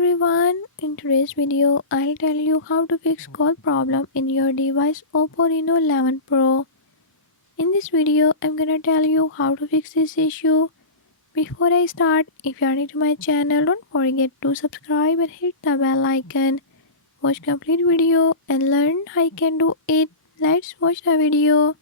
everyone, in today's video I'll tell you how to fix call problem in your device Oppo Reno 11 Pro. In this video I'm gonna tell you how to fix this issue. Before I start, if you are new to my channel, don't forget to subscribe and hit the bell icon. Watch complete video and learn how you can do it. Let's watch the video.